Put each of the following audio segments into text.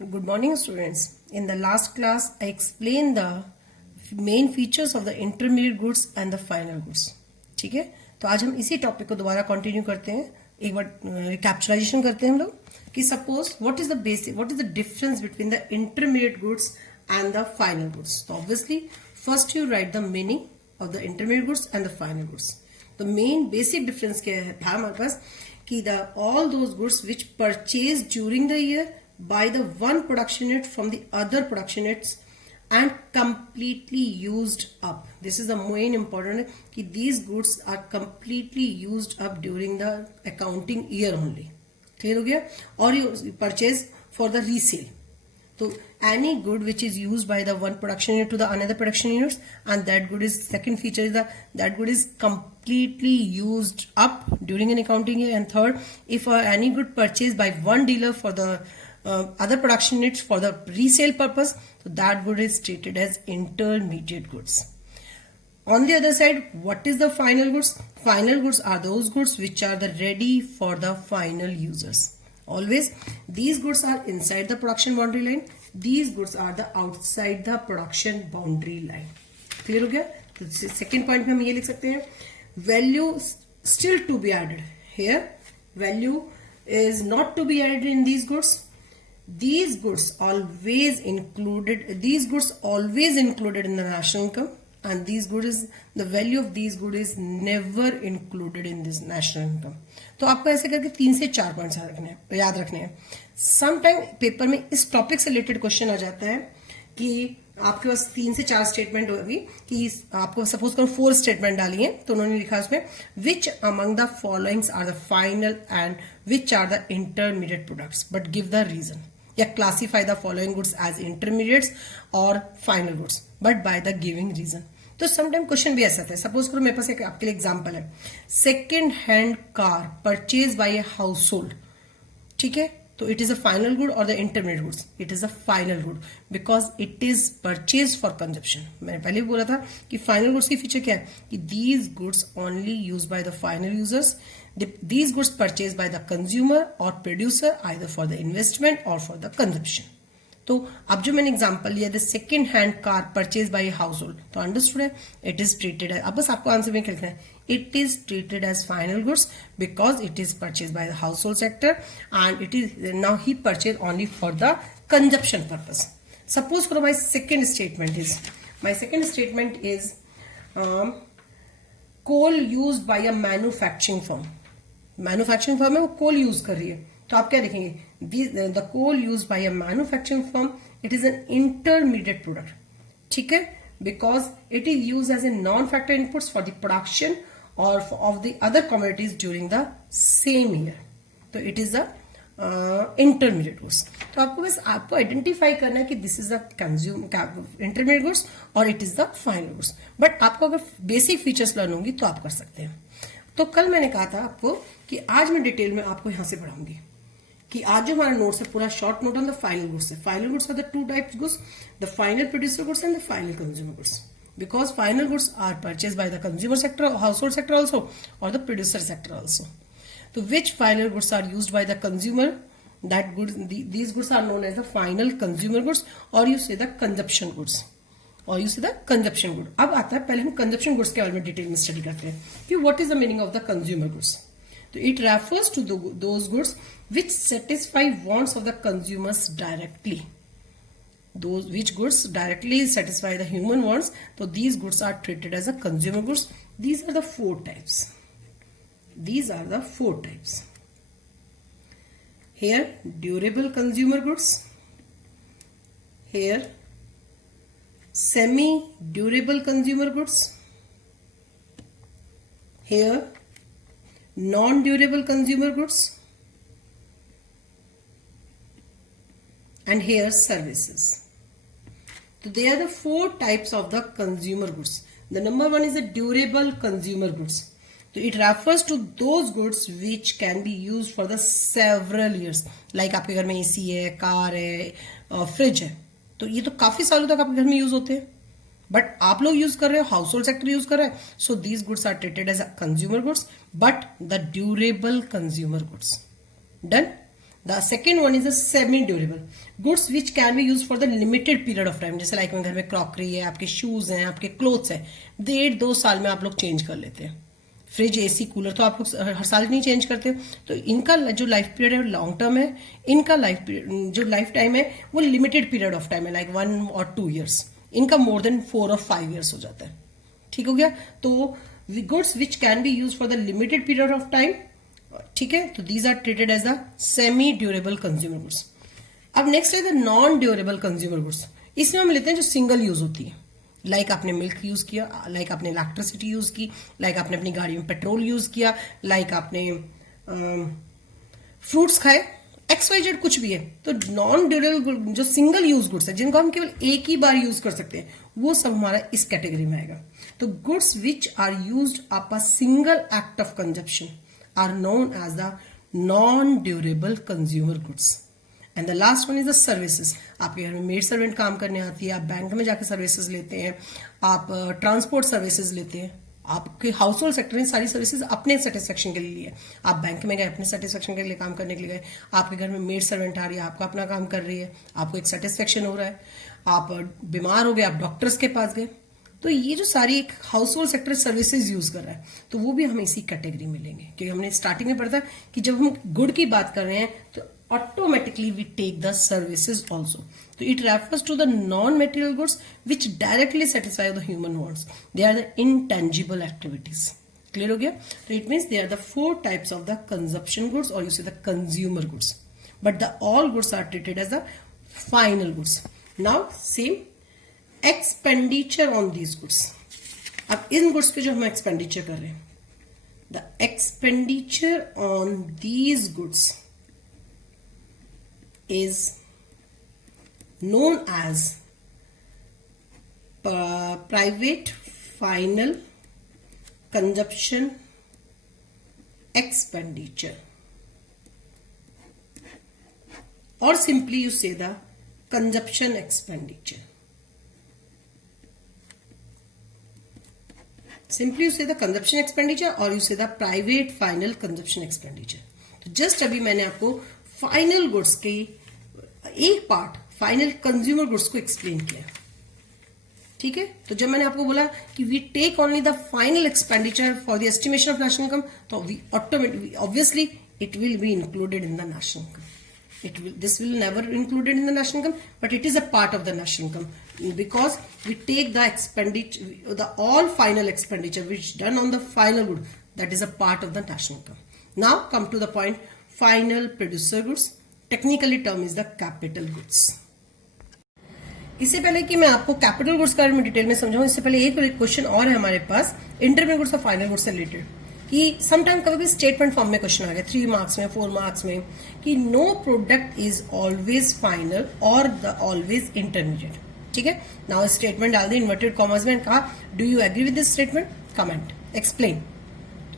Good morning, students. In the last class, I explained the main features of the intermediate goods and the final goods. ठीक है, तो आज हम इसी topic को दोबारा कंटिन्यू करते हैं. एक बार रिकैप्चुलाइजेशन करते हैं हम लोग कि suppose what is the difference between the intermediate goods and the final goods. तो obviously first you write the meaning of the intermediate goods and the final goods. तो मेन बेसिक डिफरेंस क्या है हमारे पास कि the all those goods which purchase during the year by the one production unit from the other production units and completely used up. This is the main important कि these goods are completely used up during the accounting year only. Clear हो गया? Or you purchase for the resale. So any good which is used by the one production unit to the another production units, and that good is second feature is that good is completely used up during an accounting year. And third, if any good purchased by one dealer for the other production units for the resale purpose, so that good is treated as intermediate goods. On the other side, what is the final goods? Final goods are those goods which are the ready for the final users. Always these goods are inside the production boundary line, these goods are the outside the production boundary line. Clear हो गया? तो second point में हम ये लिख सकते हैं, value still to be added. Here value is not to be added in these goods. These goods always included in the national income, and these good is the value of these good is never included in this national income. तो आपको ऐसे करके 3 से 4 points याद रखने हैं. Sometime paper में इस टॉपिक से रिलेटेड क्वेश्चन आ जाता है कि आपके पास 3 से 4 स्टेटमेंट होगी कि आपको सपोज करो 4 स्टेटमेंट डाली है, तो उन्होंने लिखा उसमें which among the followings are the final and which are the intermediate products, but give the reason या classify the following goods as intermediates और final goods but by the giving reason. तो sometime question भी ऐसा था. Suppose करो मेरे पास एक आपके लिए एग्जांपल है, second hand car purchase by a household. ठीक है, तो it is a final good और the intermediate goods? It is a final good because it is purchase for consumption. मैंने पहले भी बोला था कि फाइनल गुड्स की फीचर क्या है कि these goods only use by the final users. These goods purchased by the consumer or producer either for the investment or for the consumption. तो अब जो मैंने एग्जांपल लिया the second hand car purchase by household, तो understood है it is treated as, अब बस आपको आंसर में क्या लिखना है, it is treated as final goods because it is purchase by the household sector and it is now he purchase only for the consumption purpose. Suppose करो my second statement is coal use by a manufacturing firm. Manufacturing firm है, वो कोल use कर रही है, तो आप क्या देखेंगे, the coal use by a manufacturing firm it is an intermediate product. ठीक है, because it is use as a non factor inputs for the production और of the other commodities during the same year. तो it is the intermediate goods. तो आपको identify करना है कि this is the intermediate goods और it is the final goods. But आपको अगर बेसिक फीचर्स लर्न होंगी तो आप कर सकते हैं. तो कल मैंने कहा था आपको कि आज मैं डिटेल में आपको यहां से पढ़ाऊंगी कि आज जो हमारा नोट्स है पूरा short note on the final goods है. Final goods are the 2 types goods, the final producer goods and the final consumer goods. Because final goods are purchase by the consumer sector, household sector also और the producer sector also. तो which final goods are used by the consumer, that goods these goods are known as the final consumer goods और you say the consumption goods और you see the consumption good. अब आता है, पहले हम consumption goods के बारे में डिटेल में स्टडी करते हैं कि what is the meaning of the consumer goods. तो it refers to those goods which satisfy wants of the consumers directly. Those which goods directly satisfy the human wants, so these goods are treated as a consumer goods. These are the 4 types. Here durable consumer goods, here semi-durable consumer goods, here non-durable consumer goods, and here services. So they are the 4 types of the consumer goods. The number 1 is the durable consumer goods. So it refers to those goods which can be used for the several years. Like आपके घर में AC है, car है, fridge है, तो ये तो काफी सालों तक आपके घर में यूज होते हैं. बट आप लोग यूज कर रहे हो, हाउस होल्ड सेक्टर यूज कर रहे हैं, so these goods are treated as consumer goods but the durable consumer goods. Done. The second one is the semi durable goods which can be use for the limited period of time, जैसे like में घर में crockery है, आपके shoes हैं, आपके clothes हैं, 1.5-2 साल में आप लोग चेंज कर लेते हैं। फ्रिज, एसी, कूलर तो आप लोग हर साल नहीं चेंज करते हो, तो इनका जो लाइफ पीरियड है लॉन्ग टर्म है, इनका जो लाइफ टाइम है वो लिमिटेड पीरियड ऑफ टाइम है, लाइक 1 or 2 years, इनका मोर देन 4 or 5 years हो जाता है। ठीक हो गया। तो goods which can be use for the limited period of time, ठीक है, तो these are treated as the semi durable consumer goods. अब नेक्स्ट है the non durable consumer goods. इसमें हम लेते हैं जो सिंगल यूज होती है, लाइक आपने मिल्क यूज किया, लाइक आपने इलेक्ट्रिसिटी यूज की, लाइक आपने अपनी गाड़ी में पेट्रोल यूज किया, लाइक आपने फ्रूट्स खाए, XYZ कुछ भी है। तो नॉन ड्यूरेबल जो सिंगल यूज गुड्स है, जिनको हम केवल एक ही बार यूज कर सकते हैं, वो सब हमारा इस कैटेगरी में आएगा। तो goods which are used up a single act of consumption are known as the non durable consumer goods. And the last one is the services. आपके घर में मेड सर्वेंट काम करने आती है, आप बैंक में जाके सर्विसेज लेते हैं, आप ट्रांसपोर्ट सर्विसेज लेते हैं, आपके हाउस होल्ड सेक्टर में सारी सर्विसेज अपने सेटिस्फेक्शन के लिए। आप बैंक में गए, अपने सेटिस्फेक्शन के लिए काम करने के लिए गए, आपके घर में मेड सर्वेंट आ रही है, आपका अपना काम कर रही है, आपको एक सेटिस्फेक्शन हो रहा है, आप बीमार हो गए, आप डॉक्टर्स के पास गए, तो ये जो सारी एक house hold sector services use कर रहा है, तो वो भी हमें इसी कैटेगरी में लेंगे। क्योंकि हमने स्टार्टिंग में पढ़ा था कि जब हम गुड की बात कर रहे हैं तो automatically we take the services also. So it refers to the non-material goods which directly satisfy the human wants. They are the intangible activities. Clear हो गया? So it means they are the 4 types of the consumption goods, or you say the consumer goods. But the all goods are treated as the final goods. Now same expenditure on these goods. अब इन goods पे जो हम expenditure कर रहे हैं, the expenditure on these goods is known as private final consumption expenditure, or simply you say the consumption expenditure. Simply you say the consumption expenditure, or you say the private final consumption expenditure. तो just अभी मैंने आपको final goods के एक पार्ट, final consumer goods को explain किया। ठीक है, तो जब मैंने आपको बोला कि we take only the final expenditure for the estimation of national income, तो we automatically obviously it will be included in the national income. This will never included in the national income, but it is a part of the national income because we take the expenditure, the all final expenditure which done on the final good, that is a part of the national income. Now come to the point, final producer goods, technically term is the capital goods. इससे पहले कि मैं आपको capital goods के बारे में detail में समझाऊं, इससे पहले एक क्वेश्चन और है हमारे पास इंटरमीडिएट गुड्स और फाइनल गुड्स से रिलेटेड, कि समटाइम कभी स्टेटमेंट फॉर्म में क्वेश्चन आ गया 3 मार्क्स में, 4 मार्क्स में, कि no product is always final और द ऑलवेज इंटरमीडिएट। ठीक है, नाउ स्टेटमेंट डाल दी इन्वर्टेड कॉमर्स में, कहा do you agree with this statement, comment, explain.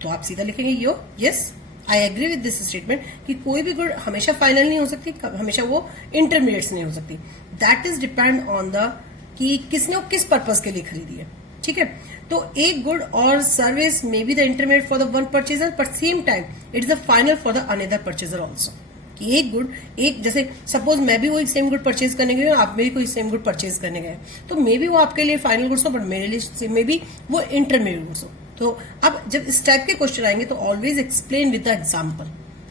तो आप सीधा लिखेंगे यो yes I agree with this statement, कि कोई भी गुड हमेशा फाइनल नहीं हो सकती, हमेशा वो इंटरमीडिएट नहीं हो सकती। That is depend on the कि किसने और किस पर्पज के लिए खरीदी है। ठीक है, तो एक गुड और service may be the intermediate for the one purchaser, but same time it is the final for the another purchaser also. कि एक गुड, एक जैसे सपोज मैं भी वही सेम गुड परचेज करने गई हूँ, आप भी कोई सेम गुड परचेज करने गए, तो मे बी वो आपके लिए फाइनल गुड्स हो, बट मेरे लिए मे बी वो इंटरमीडिएट गुड्स हो। तो अब जब इस टाइप के क्वेश्चन आएंगे तो always explain with the example.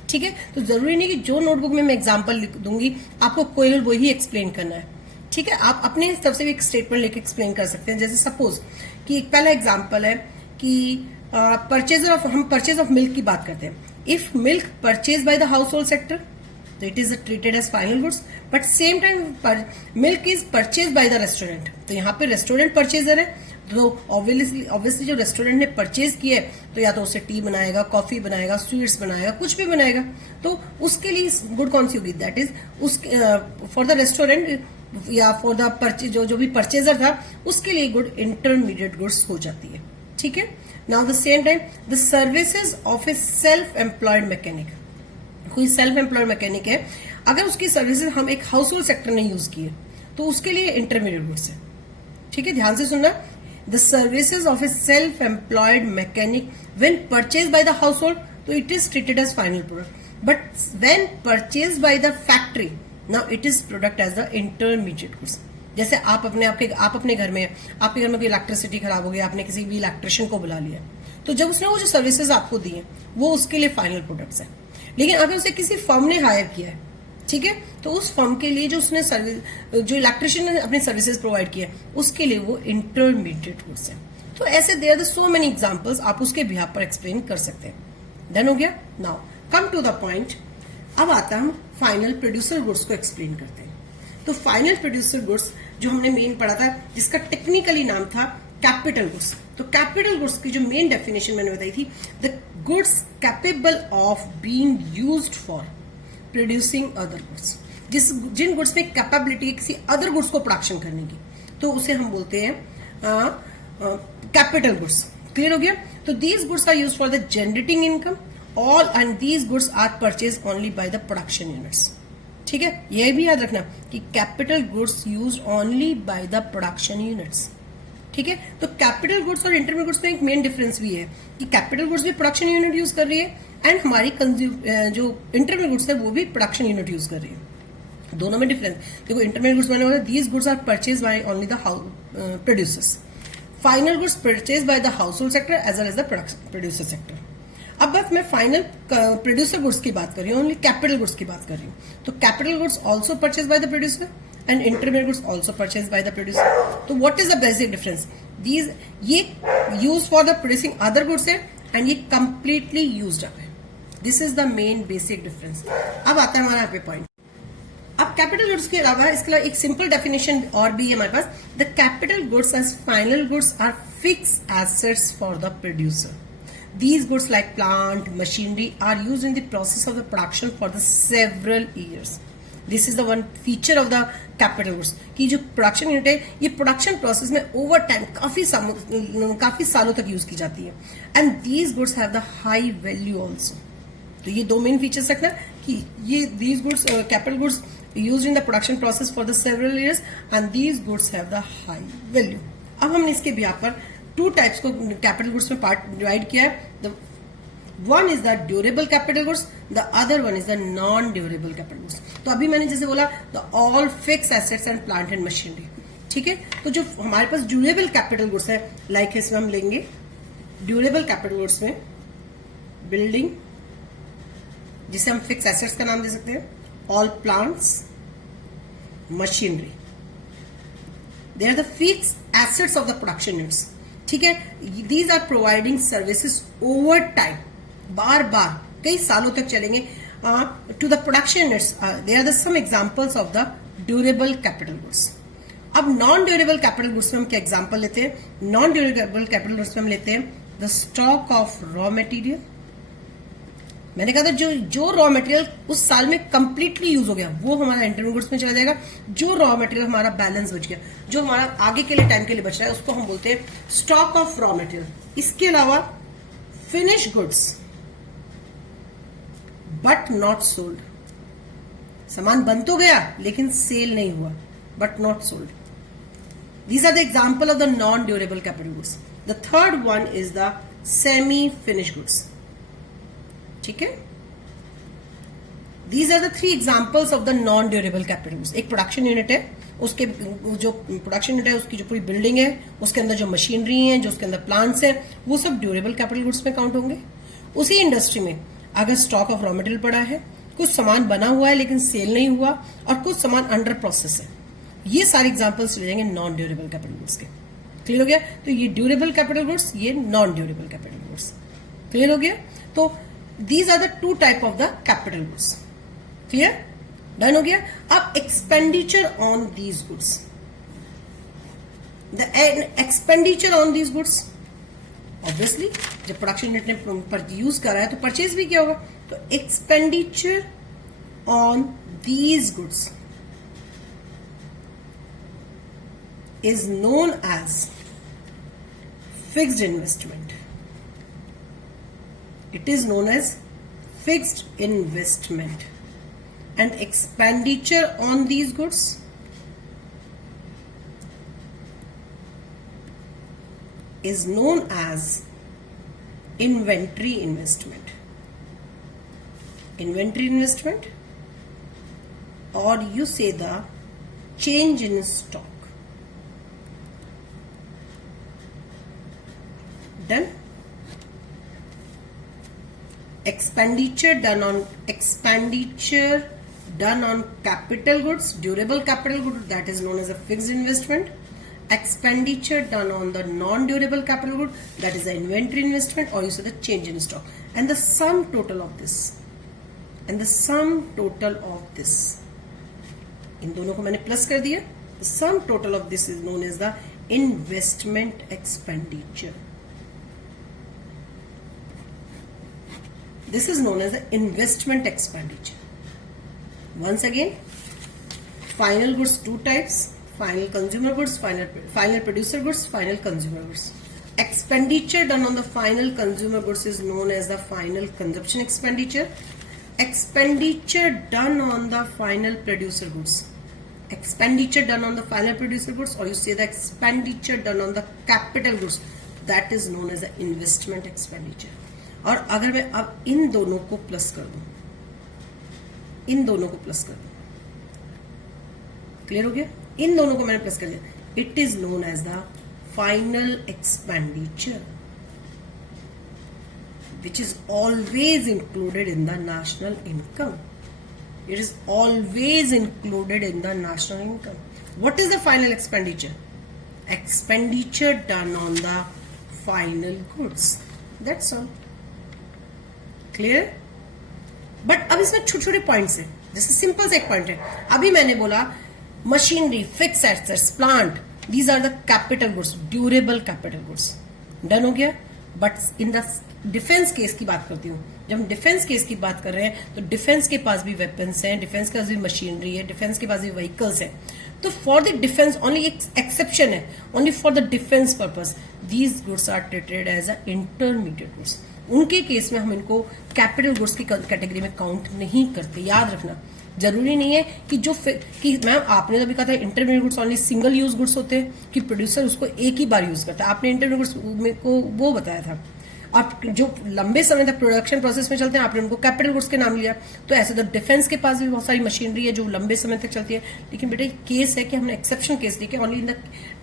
ठीक है, तो जरूरी नहीं कि जो नोटबुक में मैं एग्जाम्पल लिख दूंगी आपको कोई वही एक्सप्लेन करना है। ठीक है, आप अपने तरफ से भी एक स्टेटमेंट लेके एक्सप्लेन कर सकते हैं। जैसे सपोज कि एक पहला एग्जाम्पल है कि हम परचेज ऑफ मिल्क की बात करते हैं। If milk purchase by the household sector, तो it is treated as final goods, but same time milk is purchase by the restaurant, तो यहाँ पे रेस्टोरेंट परचेजर है, तो ऑब्वियसली जो रेस्टोरेंट ने परचेज किया है, तो या तो उसे टी बनाएगा, कॉफी बनाएगा, स्वीट्स बनाएगा, कुछ भी बनाएगा, तो उसके लिए गुड कौन सी होगी, that is for the restaurant या फॉर द परचेज, जो भी परचेजर था उसके लिए गुड इंटरमीडिएट गुड्स हो जाती है। ठीक है, now the same time the services of a self employed mechanic, कोई सेल्फ एम्प्लॉयड मैकेनिक है, अगर उसकी सर्विसेज हम एक हाउस होल्ड सेक्टर ने यूज की है तो उसके लिए इंटरमीडिएट गुड्स है। ठीक है, ध्यान से सुनना, the services of a self employed mechanic when purchase by the household, तो it is treated as final product, but when purchased by the factory, now it is product as the intermediate goods. जैसे आप अपने घर में, आपके घर में कोई इलेक्ट्रिसिटी खराब हो गई, आपने किसी भी इलेक्ट्रिशियन को बुला लिया, तो जब उसने वो जो सर्विसेज आपको दी है वो उसके लिए फाइनल प्रोडक्ट्स है. लेकिन अगर उसे किसी फर्म ने हायर किया है, ठीक है, तो उस फर्म के लिए जो उसने जो इलेक्ट्रिशियन ने अपनी सर्विसेज प्रोवाइड किया है उसके लिए वो इंटरमीडिएट गुड्स है. तो ऐसे there are so many examples, आप उसके बिहाफ पर एक्सप्लेन कर सकते हैं. डन हो गया. Now come to the point. अब आता हम फाइनल प्रोड्यूसर गुड्स को एक्सप्लेन करते हैं. तो फाइनल प्रोड्यूसर गुड्स जो हमने मेन पढ़ा था, जिसका टेक्निकली नाम था कैपिटल गुड्स. तो कैपिटल गुड्स की जो मेन डेफिनेशन मैंने बताई थी, the goods capable of being used for producing other goods. जिन गुड्स में कैपेबिलिटी किसी अदर गुड्स को प्रोडक्शन करने की, तो उसे हम बोलते हैं कैपिटल गुड्स. क्लियर हो गया. तो these goods are used for the generating income all and these goods are purchase only by the production units. ठीक है, यह भी याद रखना कि capital goods used only by the production units. ठीक है. तो कैपिटल गुड्स और इंटरमीडिएट गुड्स में एक मेन डिफरेंस भी है कि कैपिटल गुड्स भी प्रोडक्शन यूनिट यूज कर रही है एंड हमारी जो इंटरमीडिएट गुड्स है वो भी प्रोडक्शन यूनिट यूज कर रही है. दोनों में डिफरेंस देखो. इंटरमीडिएट गुड्स मैंने बोला these goods are purchase by only the producers. Final goods purchase by the household sector as well as the producer sector. अब बस मैं फाइनल प्रोड्यूसर गुड्स की बात कर रही हूँ, ओनली कैपिटल गुड्स की बात कर रही हूँ. तो capital goods also purchase by the producer and intermediate goods also purchase by the producer. तो what is the basic difference? These ये use for the producing other goods है एंड ये कंप्लीटली यूज्ड अप है. This is the main basic difference. अब आता है हमारा यहाँ पे पॉइंट. अब कैपिटल गुड्स के अलावा इसके अलावा एक सिंपल डेफिनेशन और भी है हमारे पास. The capital goods as final goods are fix assets for the producer. These goods like plant, machinery are used in the process of the production for the several years. This is the one feature of the capital goods कि जो production unit है ये production process में over time काफी सालों तक use की जाती है. And these goods have the high value also. तो ये दो मेन फीचर्स रखना कि ये these goods capital goods used in the production process for the several years and these goods have the high value. अब हमने इसके बिहाफ पर टू टाइप्स को कैपिटल गुड्स में पार्ट डिवाइड किया है. One is the durable capital goods, the other one is the non durable capital goods. तो अभी मैंने जैसे बोला the all fix assets and plant and machinery. ठीक है. तो जो हमारे पास ड्यूरेबल कैपिटल गुड्स है, लाइक इसमें हम लेंगे ड्यूरेबल कैपिटल गुड्स में बिल्डिंग, जिसे हम फिक्स एसेट्स का नाम दे सकते हैं, all plants, machinery. They are the fix assets of the production units. ठीक है. These are providing services over time, बार बार कई सालों तक चलेंगे to the production units. They are the some examples of the durable capital goods. अब non durable capital goods में हम क्या एग्जांपल लेते हैं? नॉन ड्यूरेबल कैपिटल गुड्स में हम लेते हैं the stock of raw material. मैंने कहा था जो रॉ मटेरियल उस साल में कंप्लीटली यूज हो गया वो हमारा इंटरमीडिएट गुड्स में चला जाएगा. जो रॉ मटेरियल हमारा बैलेंस बच गया, जो हमारा आगे के लिए टाइम के लिए बच रहा है, उसको हम बोलते हैं स्टॉक ऑफ रॉ मटेरियल. इसके अलावा finish goods but not sold. सामान बन तो गया लेकिन सेल नहीं हुआ, but not sold. These are the example of the non durable capital goods. The third one is the semi finish goods. ठीक है. These are the three examples of the non durable capital goods. एक production unit है, उसके जो production unit है उसकी जो पूरी बिल्डिंग है, उसके अंदर जो मशीनरी है, जो उसके अंदर प्लांट्स है, वो सब ड्यूरेबल कैपिटल गुड्स में काउंट होंगे. उसी इंडस्ट्री में अगर स्टॉक ऑफ रॉ मटेरियल पड़ा है, कुछ सामान बना हुआ है लेकिन सेल नहीं हुआ, और कुछ सामान अंडर प्रोसेस है, ये सारे एग्जाम्पल्स ले जाएंगे नॉन ड्यूरेबल कैपिटल गुड्स के. क्लियर हो गया. तो ये ड्यूरेबल कैपिटल गुड्स, ये non durable capital goods. Clear हो गया. तो these are the two type of the capital goods. Clear? Done हो गया. अब expenditure on these goods. The expenditure on these goods, obviously जब प्रोडक्शन यूनिट ने पर यूज करा है तो परचेज भी क्या होगा. तो expenditure on these goods is known as fixed investment. It is known as fixed investment, and expenditure on these goods is known as inventory investment. inventory investment, or you say the change in stock. Done. Expenditure done on capital goods, durable capital goods, that is known as a fixed investment. Expenditure done on the non-durable capital good, that is the inventory investment, or you say the change in stock. And the sum total of this, इन दोनों को मैंने plus कर दिया. The sum total of this is known as the investment expenditure. This is known as the investment expenditure. Once again, final goods two types: final consumer goods, final producer goods, final consumer goods. Expenditure done on the final consumer goods is known as the final consumption expenditure. Expenditure done on the final producer goods. Expenditure done on the final producer goods, or you say the expenditure done on the capital goods, that is known as the investment expenditure. और अगर मैं अब इन दोनों को plus कर दूं, clear हो गया? इन दोनों को मैंने प्लस कर दिया. It is known as the final expenditure, which is always included in the national income. It is always included in the national income. What is the final expenditure? Expenditure done on the final goods. That's all. Clear? But अब इसमें छोटे छोटे points हैं. जैसे simple सा एक point है. अभी मैंने बोला machinery, fix assets, plant, these are the capital goods, durable capital goods. Done हो गया. But in the defence case की बात करती हूँ. जब हम डिफेंस केस की बात कर रहे हैं तो डिफेंस के पास भी वेपन्स हैं, डिफेंस के पास भी मशीनरी है, डिफेंस के पास भी व्हीकल्स हैं. तो फॉर द डिफेंस ओनली एक एक्सेप्शन है, only for the defence purpose these goods are treated as a intermediate goods. उनके केस में हम इनको कैपिटल गुड्स की कैटेगरी में काउंट नहीं करते. याद रखना, जरूरी नहीं है कि कि मैम आपने तो भी कहा था intermediate goods only single use goods होते हैं, कि प्रोड्यूसर उसको एक ही बार यूज करता है. आपने इंटरमीडिएट गुड्स को वो बताया था. आप जो लंबे समय तक प्रोडक्शन प्रोसेस में चलते हैं आपने उनको कैपिटल गुड्स के नाम लिया. तो ऐसे तो डिफेंस के पास भी बहुत सारी मशीनरी है जो लंबे समय तक चलती है. लेकिन बेटा केस है कि हमने एक्सेप्शन केस देखे ओनली इन द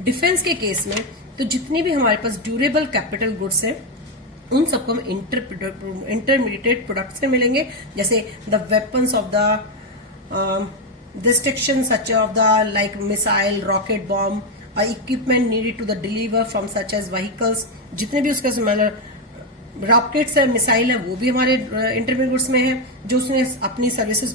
डिफेंस के केस में. तो जितनी भी हमारे पास ड्यूरेबल कैपिटल गुड्स है उन सबको हम इंटरमीडिएट प्रोडक्ट्स से मिलेंगे. जैसे the weapons of the destruction such of the like missile, rocket bomb, equipment needed to the deliver from such as vehicles. जितने भी उसका रॉकेट्स है, मिसाइल है, वो भी हमारे इंटरमीडिएट गुड्स में है. जो उसने अपनी सर्विसेज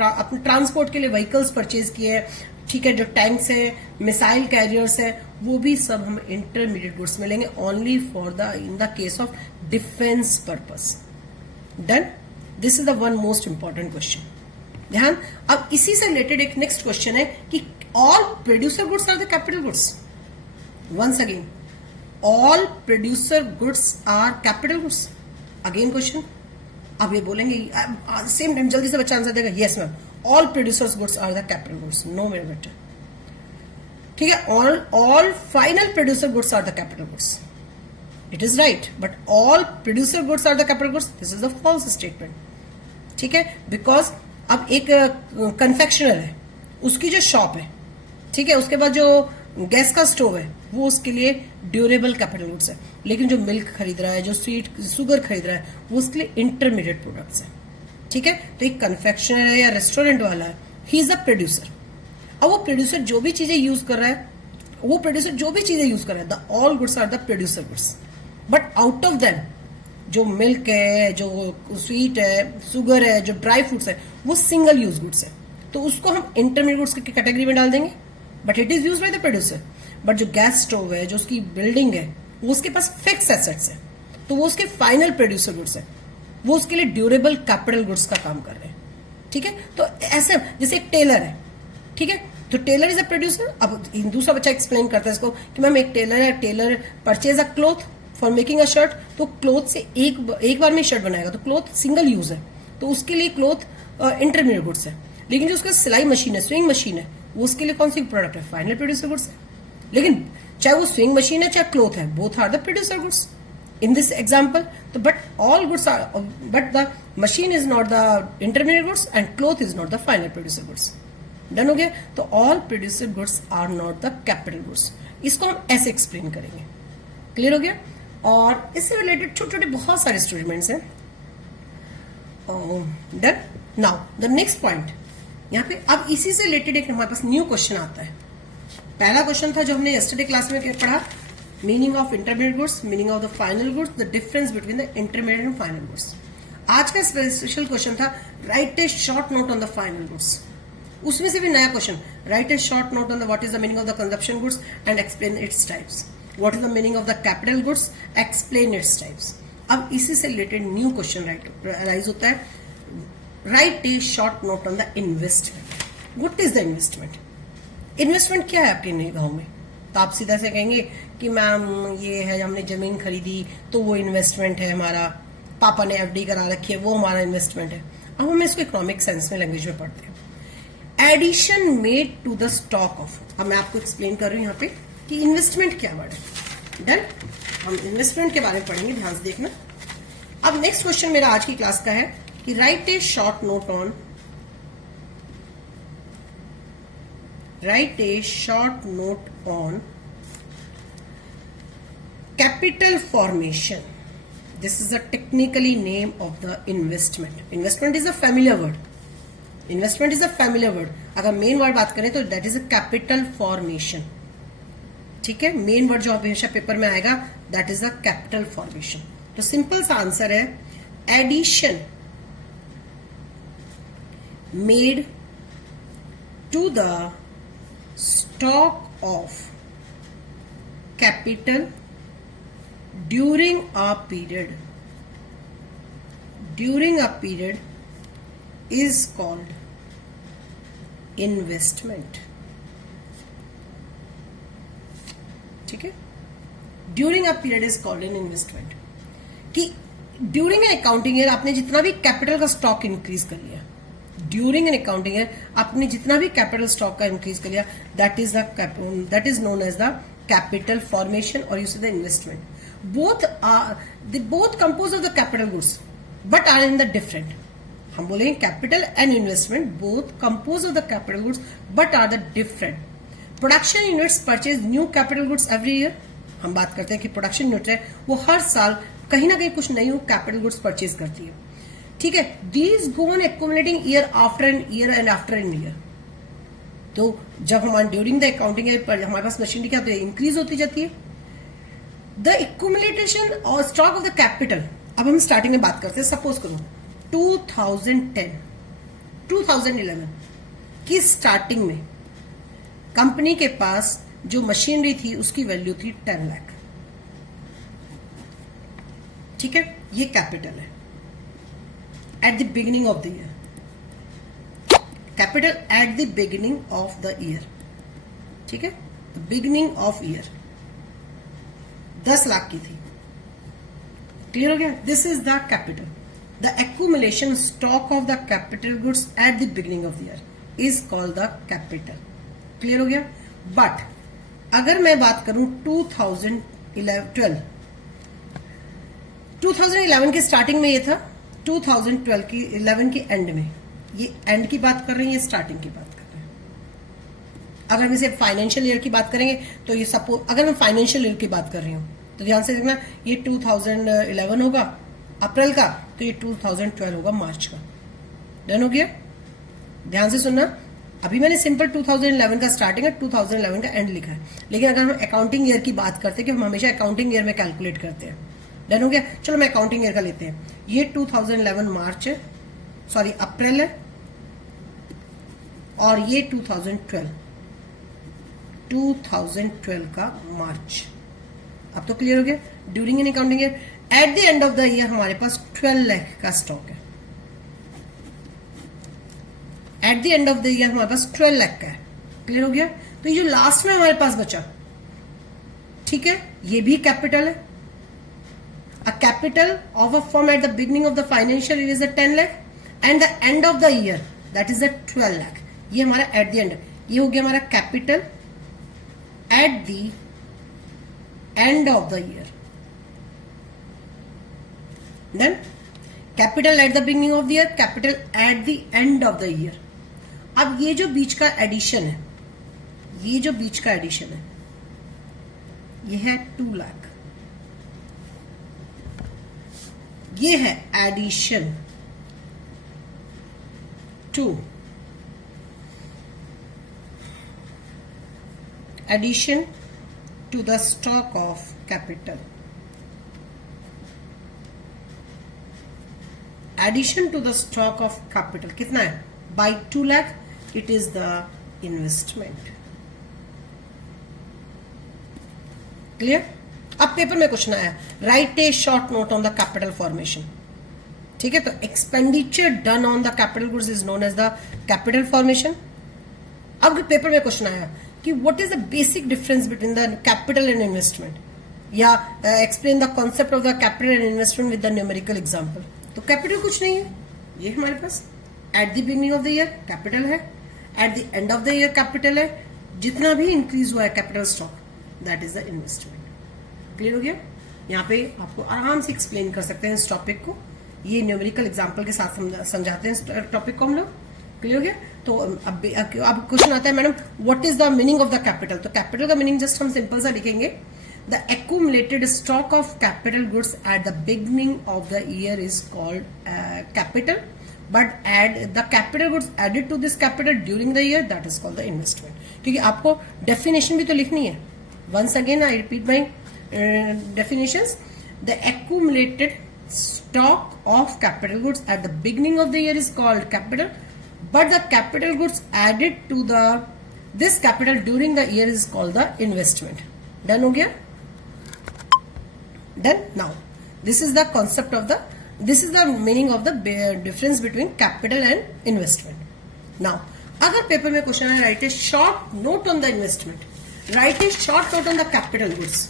अपने ट्रांसपोर्ट के लिए व्हीकल्स परचेज किए हैं, ठीक है, जो टैंक्स है, मिसाइल कैरियर्स है, वो भी सब हम इंटरमीडिएट गुड्स में लेंगे only for the in the case of defence purpose. Done. This is the one most important question. ध्यान. अब इसी से रिलेटेड एक नेक्स्ट क्वेश्चन है कि all producer goods are the capital goods. Once again, all producer goods are capital goods. Again question. अब ये बोलेंगे सेम टाइम जल्दी से बच्चा आंसर देगा. Yes ma'am, all producers goods are the capital goods. No मेरे बेटा. ठीक है. All final producer goods are the capital goods. It is right. But all producer goods are the capital goods, this is the false statement. ठीक है. Because अब एक confectioner है, उसकी जो शॉप है, ठीक है, उसके बाद जो गैस का स्टोव है, वो उसके लिए ड्यूरेबल कैपिटल गुड्स है. लेकिन जो मिल्क खरीद रहा है, जो स्वीट शुगर खरीद रहा है, वो उसके लिए इंटरमीडिएट प्रोडक्ट्स है. ठीक है. तो एक कन्फेक्शनर है या रेस्टोरेंट वाला है, ही इज अ प्रोड्यूसर. अब वो प्रोड्यूसर जो भी चीजें यूज कर रहा है, the all goods are the producer goods. But out of them जो मिल्क है, जो स्वीट है, शुगर है, जो ड्राई फ्रूट्स है, वो सिंगल यूज गुड्स है. तो उसको हम इंटरमीडिएट गुड्स की कैटेगरी में डाल देंगे. But it is use by the producer. But जो गैस स्टोव है, जो उसकी बिल्डिंग है, वो उसके पास फिक्स एसेट्स है, तो वो उसके फाइनल प्रोड्यूसर गुड्स है. वो उसके लिए ड्यूरेबल कैपिटल गुड्स का काम कर रहे हैं. ठीक है. तो ऐसे जैसे एक टेलर है, ठीक है, तो टेलर इज अ प्रोड्यूसर. अब दूसरा बच्चा एक्सप्लेन करता है इसको कि मैम एक टेलर है, tailor purchase a cloth for making a shirt. तो क्लोथ से एक बार में शर्ट बनाएगा, तो क्लोथ सिंगल यूज है, तो उसके लिए क्लोथ इंटरमीडिएट गुड्स है. लेकिन जो उसका सिलाई मशीन है, स्विंग मशीन है, वो उसके लिए कौन सी प्रोडक्ट है? फाइनल प्रोड्यूसर गुड्स है. लेकिन चाहे वो स्विंग मशीन है चाहे क्लोथ है, both are the producer goods. in this example. So, but all goods are, but the machine is not the intermediate goods and cloth is not the final producer goods. Done हो गया. तो all producer goods are not the capital goods. इसको हम ऐसे explain करेंगे. Clear हो गया. और इससे रिलेटेड छोटे छोटे बहुत सारे स्टेटमेंट्स हैं. Done. Now the next point, यहाँ पे अब इसी से रिलेटेड एक हमारे पास न्यू क्वेश्चन आता है. पहला क्वेश्चन था जो हमने यस्टरडे क्लास में पढ़ा, meaning of intermediate goods, meaning of the final goods, the difference between the intermediate and final goods. आज का स्पेशल क्वेश्चन था right a short note on the final goods. उसमें से भी नया question, right a short note on the what is the meaning of the consumption goods and explain its types. What is the meaning of the capital goods, explain its types. अब इसी से related new question rise होता है, write a short note on the investment. What is the investment? Investment क्या है आपकी निगाहों में? तो आप सीधा से कहेंगे कि मैम ये है, हमने जमीन खरीदी तो वो इन्वेस्टमेंट है हमारा, पापा ने एफडी करा रखी है वो हमारा इन्वेस्टमेंट है. अब हम इसको इकोनॉमिक सेंस में लैंग्वेज में पढ़ते हैं. Addition made to the stock of. अब मैं आपको एक्सप्लेन कर रही हूं यहाँ पे कि इन्वेस्टमेंट क्या वर्ड है. डन. हम इन्वेस्टमेंट के बारे में पढ़ेंगे, ध्यान से देखना. अब नेक्स्ट क्वेश्चन मेरा आज की क्लास का है कि right a short note on, write a short note on capital formation. This is a technically name of the investment. Investment is a familiar word. Investment is a familiar word. अगर main word बात करें तो that is a capital formation. ठीक है, main word जो हमेशा paper में आएगा that is a capital formation. तो सिंपल सा आंसर है addition made to the stock of capital during a period is called investment. ठीक है, during a period is called an investment. कि ड्यूरिंग एन अकाउंटिंग ईयर आपने जितना भी capital का स्टॉक इंक्रीज कर लिया, ड्यूरिंग एन अकाउंटिंग ईयर आपने जितना भी कैपिटल स्टॉक का इंक्रीज कर लिया, that is known as the capital formation और you say the investment. Both compose of the capital goods but are in the different. हम बोलेंगे capital and investment both compose of the capital goods but are the different. Production units purchase new capital goods every year. हम बात करते हैं कि production unit है वो हर साल कहीं ना कहीं कुछ न्यू कैपिटल गुड्स परचेज करती है. ठीक है, these go on accumulating year after an year and after an year. तो जब हमारे ड्यूरिंग द अकाउंटिंग ईयर पर हमारे पास मशीनरी क्या होती है, इंक्रीज होती जाती है. द एक्यूमुलेशन और स्टॉक ऑफ द कैपिटल. अब हम स्टार्टिंग में बात करते हैं, सपोज करो 2011 की स्टार्टिंग में कंपनी के पास जो मशीनरी थी उसकी वैल्यू थी 10 लाख. ठीक है, ये कैपिटल है at the beginning of the year. Capital at the beginning of the year. ठीक है, beginning of year 10 लाख की थी. क्लियर हो गया? This is the capital. The accumulation stock of the capital goods at the beginning of the year is called the capital. Clear हो गया? But अगर मैं बात करूं 2011 के स्टार्टिंग में ये था, 2012 की 11 की एंड में, ये एंड की बात कर रहे हैं, ये स्टार्टिंग की बात कर रहे हैं. अगर हम इसे फाइनेंशियल ईयर की बात करेंगे तो ये सपोज अगर मैं फाइनेंशियल ईयर की बात कर रही हूं तो ध्यान से देखना, ये 2011 होगा अप्रैल का, तो ये 2012 होगा मार्च का. डन हो गया? ध्यान से सुनना, अभी मैंने सिंपल 2011 का स्टार्टिंग है, 2011 का एंड लिखा है, लेकिन अगर हम अकाउंटिंग ईयर की बात करते हैं कि हम हमेशा अकाउंटिंग ईयर में कैलकुलेट करते हैं. डन हो गया? चलो मैं अकाउंटिंग ईयर का लेते हैं. ये 2011 मार्च है, सॉरी अप्रैल है, और ये 2012 का मार्च. अब तो क्लियर हो गया? During an accounting year eight the end of the year हमारे पास 12 लाख का स्टॉक है. At the end of the year हमारे पास 12 लाख का है. क्लियर हो गया? तो ये जो लास्ट में हमारे पास बचा, ठीक है, ये भी कैपिटल है. A capital of a firm at the beginning of the financial year is a 10 lakh and the end of the year that is a 12 lakh. ये हमारा at the end, ये हो गया हमारा capital at the end of the year. Then capital at the beginning of the year, capital at the end of the year. अब ये जो बीच का एडिशन है, ये जो बीच का एडिशन है, ये है 2 लाख, ये है addition to addition to the stock of capital, addition to the stock of capital कितना है, by 2 lakh, it is the investment। Clear? अब पेपर में क्वेश्चन आया, write a short note on the capital formation. ठीक है, तो expenditure done on the capital goods is known as the capital formation. अब paper में क्वेश्चन आया कि what is the basic difference between the capital and investment, या explain the concept of the capital and investment with the numerical example. तो capital कुछ नहीं है, ये हमारे पास eight the beginning of the year capital है, at the end of the year capital है, जितना भी इंक्रीज हुआ है capital stock that is the investment. Clear हो गया? यहाँ पे आपको आराम से एक्सप्लेन कर सकते हैं इस टॉपिक को, ये न्यूमेरिकल एग्जाम्पल के साथ समझाते हैं इस टॉपिक को हम लोग। क्लियर हो गया? तो अब क्वेश्चन आता है, madam what is the meaning of the capital. तो कैपिटल का मीनिंग जस्ट हम सिंपल सा लिखेंगे, the accumulated stock of capital goods at the beginning of the year is called capital, but add the capital goods added to this capital during the year that is called the investment. क्योंकि आपको definition भी तो लिखनी है। Once again I repeat my definitions, the accumulated stock of capital goods at the beginning of the year is called capital, but the capital goods added to this capital during the year is called the investment. Done हो गया? Done. Now this is the concept of this is the meaning of the difference between capital and investment. Now अगर paper में question है, write a short note on the investment, write a short note on the capital goods,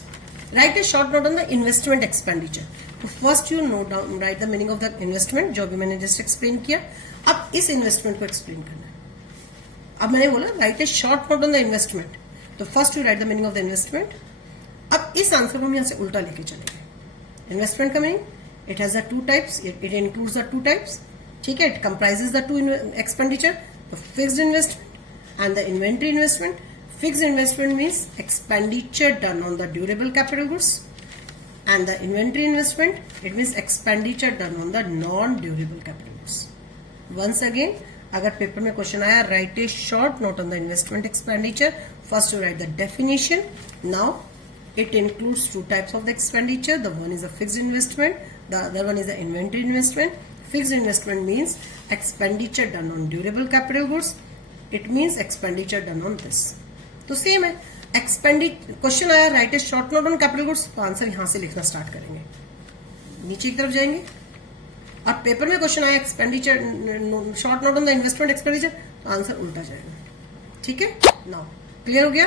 write a short note on the investment expenditure. तो first you note down, write the meaning of the investment, जो भी मैंने just explain किया। अब इस investment को explain करना है। अब मैंने बोला write a short note on the investment, तो first you write the meaning of the investment. अब इस आंसर को हम यहां से उल्टा लेके चलेंगे। इन्वेस्टमेंट का meaning, it has the 2 types, it includes the 2 types. ठीक है, it comprises the 2 expenditure, the fixed investment and the inventory investment. Fixed investment means expenditure done on the durable capital goods, and the inventory investment, it means expenditure done on the non-durable capital goods. Once again, अगर paper में question आया, write a short note on the investment expenditure. First you write the definition. Now it includes 2 types of the expenditure. The one is a fixed investment, the other one is the inventory investment. Fixed investment means expenditure done on durable capital goods. It means expenditure done on this. तो same है, question आया write a short note on capital goods, तो answer यहां से लिखना start करेंगे, नीचे की तरफ जाएंगे। अब पेपर में क्वेश्चन आया expenditure short note on the investment expenditure, तो आंसर उल्टा जाएगा। ठीक है, नाउ क्लियर हो गया?